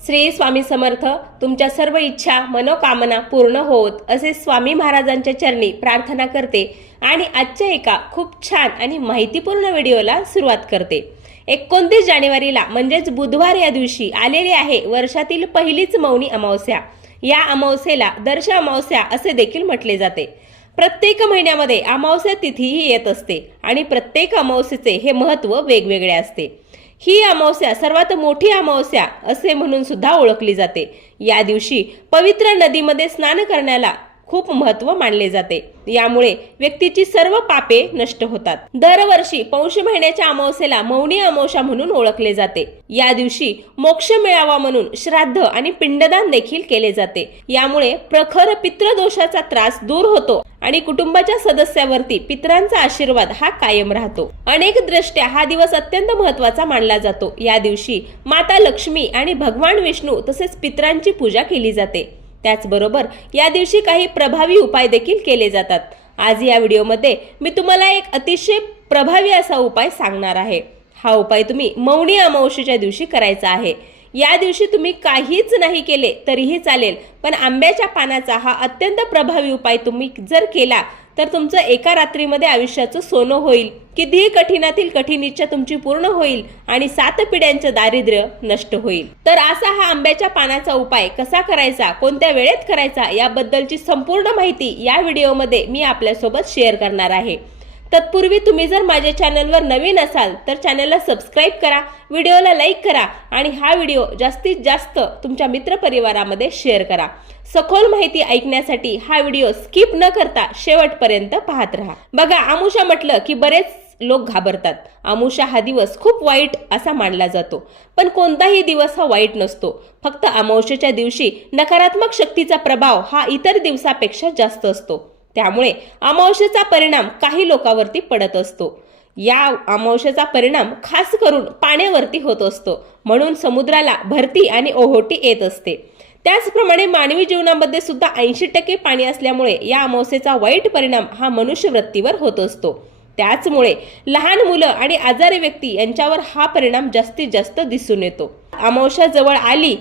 श्री स्वामी समर्थ. तुमच्या सर्व इच्छा मनोकामना पूर्ण होत असे स्वामी महाराजांच्या चरणी प्रार्थना करते आणि आजच्या एका खूप छान आणि माहितीपूर्ण व्हिडिओला सुरुवात करते. 29 जानेवारीला म्हणजेच बुधवार या दिवशी आलेली आहे वर्षातील पहिलीच मौनी अमावस्या. या अमावस्येला दर्श अमावस्या असे देखील म्हटले जाते. प्रत्येक महिन्यामध्ये अमावस्या तिथीही येत असते आणि प्रत्येक अमावस्येचे हे महत्त्व वेगवेगळे असते. ही अमावस्या सर्वात मोठी अमावस्या असे म्हणून सुद्धा ओळखली जाते. या दिवशी पवित्र नदीमध्ये स्नान करण्याला खूप महत्त्व मानले जाते. यामुळे व्यक्तीची सर्व पापे नष्ट होतात. दरवर्षी पौष महिन्याच्या अमावस्येला मौनी अमावस्या म्हणून ओळखले जाते. या दिवशी मोक्ष मिळावा म्हणून श्राद्ध आणि पिंडदान देखील केले जाते. यामुळे प्रखर पितृदोषाचा त्रास दूर होतो आणि कुटुंबाच्या सदस्यावरती पितरांचा आशीर्वाद हा कायम राहतो. अनेक दृष्ट्या हा दिवस अत्यंत महत्त्वाचा मानला जातो. या दिवशी माता लक्ष्मी आणि भगवान विष्णू तसेच पितरांची पूजा केली जाते. त्याचबरोबर या दिवशी काही प्रभावी उपाय देखील केले जातात. आज या व्हिडिओमध्ये मी तुम्हाला एक अतिशय प्रभावी असा उपाय सांगणार आहे. हा उपाय तुम्ही मौनी अमावस्येच्या दिवशी करायचा आहे. या दिवशी तुम्ही काहीच नाही केले तरीही चालेल, पण आंब्याच्या पानाचा हा अत्यंत प्रभावी उपाय तुम्ही जर केला तर तुमचं एका रात्रीमध्ये आयुष्याचं सोनं होईल. कितीही कठीणातील कठीण इच्छा तुमची पूर्ण होईल आणि 7 पिढ्यांचं दारिद्र्य नष्ट होईल. तर असा हा आंब्याच्या पानाचा उपाय कसा करायचा, कोणत्या वेळेत करायचा याबद्दलची संपूर्ण माहिती या व्हिडिओमध्ये मी आपल्यासोबत शेअर करणार आहे. तत्पूर्वी तुम्ही जर माझ्या चॅनलवर नवीन असाल तर चॅनलला सबस्क्राईब करा, व्हिडिओला लाईक करा आणि हा व्हिडिओ जास्तीत जास्त तुमच्या मित्रपरिवारामध्ये शेअर करा. सखोल माहिती ऐकण्यासाठी हा व्हिडिओ स्किप न करता शेवटपर्यंत पाहत राहा. बघा, अमावस्या म्हटलं की बरेच लोक घाबरतात. अमावस्या हा दिवस खूप वाईट असा मानला जातो, पण कोणताही दिवस हा वाईट नसतो. फक्त अमावस्येच्या दिवशी नकारात्मक शक्तीचा प्रभाव हा इतर दिवसापेक्षा जास्त असतो. त्यामुळे अमावस्येचा परिणाम काही लोकांवरती पडत असतो. या अमावस्येचा परिणाम खास करून पाण्यावरती होत असतो, म्हणून समुद्राला भरती आणि ओहोटी येत असते. त्याचप्रमाणे मानवी जीवनामध्ये सुद्धा 80% पाणी असल्यामुळे या अमावस्येचा वाईट परिणाम हा मनुष्यवृत्तीवर होत असतो. त्याचमुळे लहान मुलं आणि आजारी व्यक्ती यांच्यावर हा परिणाम जास्तीत जास्त दिसून येतो. अमावस्या जवळ आली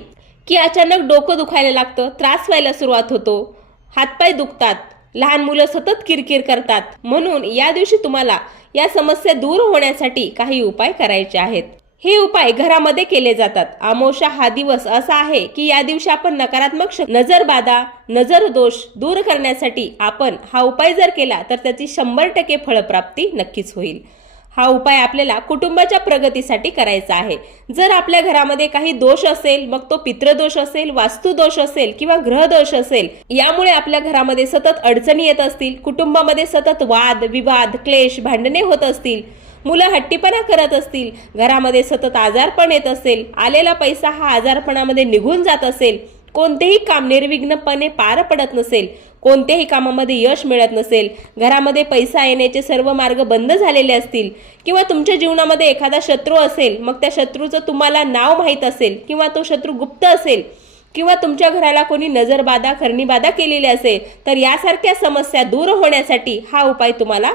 की अचानक डोकं दुखायला लागतं, त्रास व्हायला सुरुवात होतो, हातपाय दुखतात, लहान मुलं सतत किरकिर करतात. म्हणून या दिवशी तुम्हाला या समस्या दूर होण्यासाठी काही उपाय करायचे आहेत. हे उपाय घरामध्ये केले जातात. अमावस्या हा दिवस असा आहे की या दिवशी आपण नकारात्मक नजरबाधा, नजर दोष दूर करण्यासाठी आपण हा उपाय जर केला तर त्याची 100% फळप्राप्ती नक्कीच होईल. हा उपाय आपल्याला कुटुंबाच्या प्रगतीसाठी करायचा आहे. जर आपल्या घरामध्ये काही दोष असेल, मग तो पितृदोष असेल, वास्तुदोष असेल किंवा ग्रहदोष असेल, यामुळे आपल्या घरामध्ये सतत अडचणी येत असतील, कुटुंबामध्ये सतत वाद विवाद क्लेश भांडणे होत असतील, मुलं हट्टीपणा करत असतील, घरामध्ये सतत आजारपण येत असेल, आलेला पैसा हा आजारपणामध्ये निघून जात असेल, कोणतेही काम निर्विघ्नपणे पार पडत नसेल, कोणत्याही कामामध्ये यश मिळत नसेल, घरामध्ये पैसा येण्याचे सर्व मार्ग बंद झालेले असतील किंवा तुमच्या जीवनामध्ये एखादा शत्रू असेल, मग त्या शत्रूचं तुम्हाला नाव माहीत असेल किंवा तो शत्रू गुप्त असेल किंवा तुमच्या घराला कोणी नजरबाधा खरणीबाधा केलेली असेल, तर यासारख्या समस्या दूर होण्यासाठी हा उपाय तुम्हाला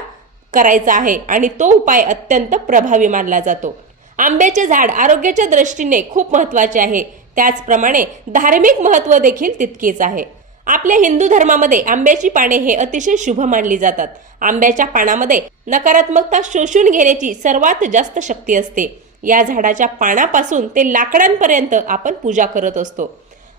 करायचा आहे आणि तो उपाय अत्यंत प्रभावी मानला जातो. आंब्याचे झाड आरोग्याच्या दृष्टीने खूप महत्त्वाचे आहे. त्याचप्रमाणे धार्मिक महत्त्व देखील तितकेच आहे. आपल्या हिंदू धर्मामध्ये आंब्याची पाने हे अतिशय शुभ मानली जातात. आंब्याच्या पानामध्ये नकारात्मकता शोषून घेण्याची सर्वात जास्त शक्ती असते. या झाडाच्या पानापासून ते लाकडांपर्यंत आपण पूजा करत असतो.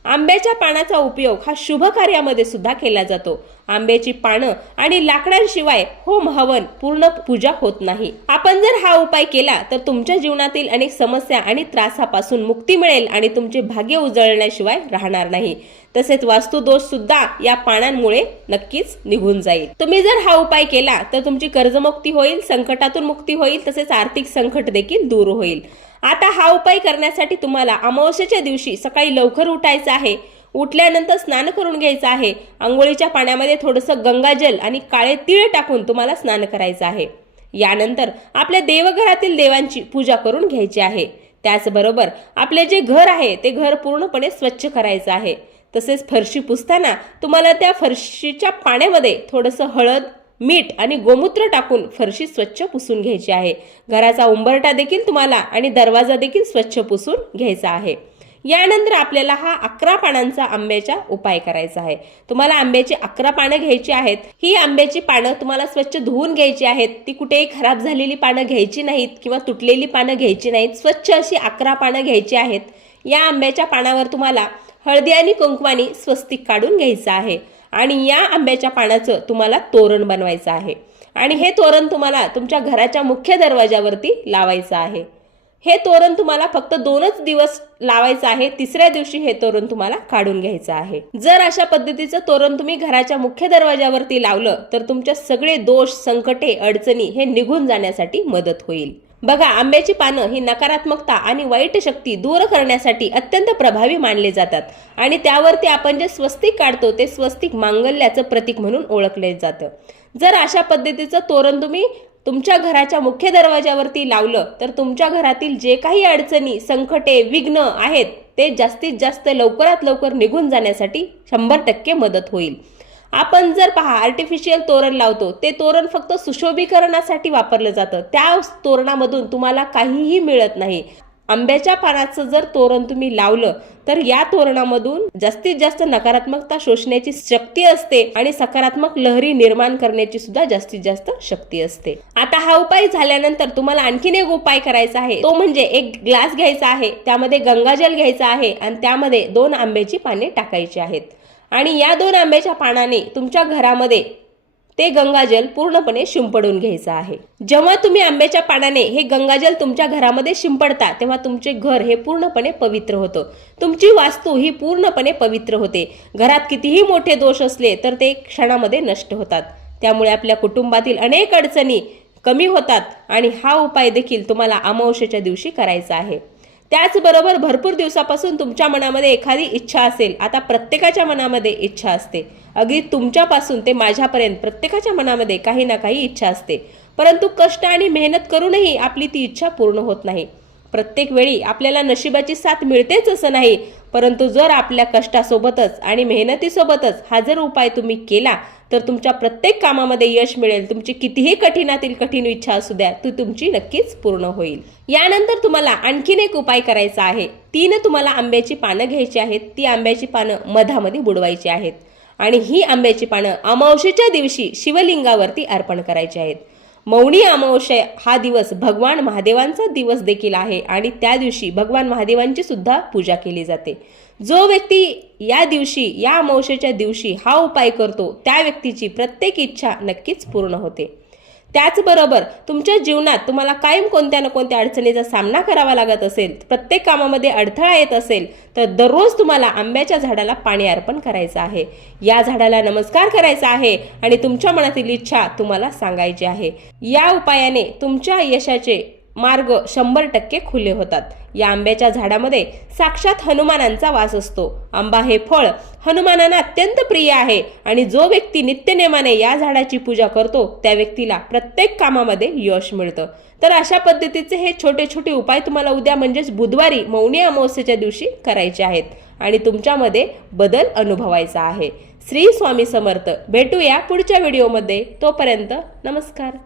आंब्याच्या पानाचा उपयोग हा शुभ कार्यामध्ये सुद्धा केला जातो. आंब्याची पानं आणि लाकडांशिवाय होम हवन पूर्ण पूजा होत नाही. आपण जर हा उपाय केला तर तुमच्या जीवनातील अनेक समस्या आणि त्रासापासून मुक्ती मिळेल आणि तुमचे भाग्य उजळण्याशिवाय राहणार नाही. तसेच वास्तुदोष सुद्धा या पानांमुळे नक्कीच निघून जाईल. तुम्ही जर हा उपाय केला तर तुमची कर्जमुक्ती होईल, संकटातून मुक्ती होईल, तसेच आर्थिक संकट देखील दूर होईल. आता हा उपाय करण्यासाठी तुम्हाला अमावस्येच्या दिवशी सकाळी लवकर उठायचं आहे. उठल्यानंतर स्नान करून घ्यायचं आहे. अंघोळीच्या पाण्यामध्ये थोडंसं गंगाजल आणि काळे तीळ टाकून तुम्हाला स्नान करायचं आहे. यानंतर आपल्या देवघरातील देवांची पूजा करून घ्यायची आहे. त्याचबरोबर आपले जे घर आहे ते घर पूर्णपणे स्वच्छ करायचं आहे. तसेच फरशी पुसताना तुम्हाला त्या फरशीच्या पाण्यामध्ये थोडंसं हळद, मीठ आणि गोमूत्र टाकून फरशी स्वच्छ पुसून घ्यायची आहे. घराचा उंबरठा देखील तुम्हाला आणि दरवाजा देखील स्वच्छ पुसून घ्यायचा आहे. यानंतर आपल्याला हा 11 पानांचा आंब्याचा उपाय करायचा आहे। तुम्हाला आंब्याची 11 पानं घ्यायची आहेत। ही आंब्याची पानं तुम्हाला स्वच्छ धुवून घ्यायची आहेत। ती कुठेही खराब झालेली पानं घ्यायची नाहीत किंवा तुटलेली पानं घ्यायची नाहीत। स्वच्छ अशी 11 पानं घ्यायची आहेत। या आंब्याच्या पानावर तुम्हाला हळदी आणि कुंकवानी स्वस्तिक काढून घ्यायचं आहे आणि या आंब्याच्या पानाचं तुम्हाला तोरण बनवायचं आहे आणि हे तोरण तुम्हाला तुमच्या घराच्या मुख्य दरवाजावरती लावायचं आहे। हे तोरण तुम्हाला फक्त 2च दिवस लावायचं आहे। तिसऱ्या दिवशी हे तोरण तुम्हाला काढून घ्यायचं आहे। जर अशा पद्धतीचं तोरण तुम्ही घराच्या मुख्य दरवाजावरती लावलं तर तुमच्या सगळे दोष, संकटे, अडचणी हे निघून जाण्यासाठी मदत होईल। बघा, आंब्याची पानं ही नकारात्मकता आणि वाईट शक्ती दूर करण्यासाठी अत्यंत प्रभावी मानले जातात आणि त्यावरती आपण जे स्वस्तिक काढतो ते स्वस्तिक मांगल्याचं प्रतीक म्हणून ओळखले जातं। जर अशा पद्धतीचं तोरण तुम्ही तुमच्या घराच्या मुख्य दरवाजावरती लावलं तर तुमच्या घरातील जे काही अडचणी, संकटे, विघ्न आहेत ते जास्तीत जास्त लवकरात लवकर निघून जाण्यासाठी 100% मदत होईल। आपण जर पहा आर्टिफिशियल तोरण लावतो, ते तोरण फक्त सुशोभीकरणासाठी वापरलं जातं। त्या तोरणामधून तुम्हाला काहीही मिळत नाही। आंब्याच्या पानाचं जर तोरण तुम्ही लावलं तर या तोरणामधून जास्तीत जास्त नकारात्मकता शोषण्याची शक्ती असते आणि सकारात्मक लहरी निर्माण करण्याची सुद्धा जास्तीत जास्त शक्ती असते। आता हा उपाय झाल्यानंतर तुम्हाला आणखीन एक उपाय करायचा आहे, तो म्हणजे एक ग्लास घ्यायचा आहे, त्यामध्ये गंगाजल घ्यायचं आहे आणि त्यामध्ये 2 आंब्याची पाने टाकायची आहेत आणि या 2 आंब्याच्या पानाने तुमच्या घरामध्ये ते गंगाजल पूर्णपणे शिंपडून घ्यायचं आहे। जेव्हा तुम्ही आंब्याच्या पानाने हे गंगाजल तुमच्या घरामध्ये शिंपडता तेव्हा तुमचे घर हे पूर्णपणे पवित्र होतं। तुमची वास्तू ही पूर्णपणे पवित्र होते। घरात कितीही मोठे दोष असले तर ते क्षणामध्ये नष्ट होतात। त्यामुळे आपल्या कुटुंबातील अनेक अडचणी कमी होतात आणि हा उपाय देखील तुम्हाला अमावस्येच्या दिवशी करायचा आहे। त्याचबरोबर भरपूर दिवसापासून तुमच्या मनामध्ये एखादी इच्छा असेल। आता प्रत्येकाच्या मनामध्ये इच्छा असते, अगदी तुमच्यापासून ते माझ्यापर्यंत प्रत्येकाच्या मनामध्ये काही ना काही इच्छा असते, परंतु कष्ट आणि मेहनत करूनही आपली ती इच्छा पूर्ण होत नाही। प्रत्येक वेळी आपल्याला नशिबाची साथ मिळतेच असं नाही, परंतु जर आपल्या कष्टासोबतच आणि मेहनतीसोबतच हा जर उपाय तुम्ही केला तर तुमच्या प्रत्येक कामामध्ये यश मिळेल। तुमची कितीही कठीणातील कठीण इच्छा असू द्या, ती तुमची नक्कीच पूर्ण होईल। यानंतर तुम्हाला आणखीन एक उपाय करायचा आहे। 3 तुम्हाला आंब्याची पानं घ्यायची आहेत। ती आंब्याची पानं मधामध्ये बुडवायची आहेत आणि ही आंब्याची पानं अमावस्येच्या दिवशी शिवलिंगावरती अर्पण करायची आहेत। मौनी अमावस्या हा दिवस भगवान महादेवांचा दिवस देखील आहे आणि त्या दिवशी भगवान महादेवांची सुद्धा पूजा केली जाते। जो व्यक्ती या दिवशी, या अमावस्येच्या दिवशी हा उपाय करतो त्या व्यक्तीची प्रत्येक इच्छा नक्कीच पूर्ण होते। त्याचबरोबर तुमच्या जीवनात तुम्हाला कायम कोणत्या ना कोणत्या अडचणीचा सामना करावा लागत असेल, प्रत्येक कामामध्ये अडथळा येत असेल तर दररोज तुम्हाला आंब्याच्या झाडाला पाणी अर्पण करायचं आहे। या झाडाला नमस्कार करायचा आहे आणि तुमच्या मनातील इच्छा तुम्हाला सांगायची आहे। या उपायाने तुमच्या यशाचे मार्ग 100% खुले होतात। या आंब्याच्या झाडामध्ये साक्षात हनुमानांचा वास असतो। आंबा हे फळ हनुमानांना अत्यंत प्रिय आहे आणि जो व्यक्ती नित्यनेमाने या झाडाची पूजा करतो त्या व्यक्तीला प्रत्येक कामामध्ये यश मिळतं। तर अशा पद्धतीचे हे छोटे छोटे उपाय तुम्हाला उद्या म्हणजेच बुधवारी मौनी अमावस्येच्या दिवशी करायचे आहेत आणि तुमच्यामध्ये बदल अनुभवायचा आहे। श्री स्वामी समर्थ। भेटूया पुढच्या व्हिडिओमध्ये। तोपर्यंत नमस्कार।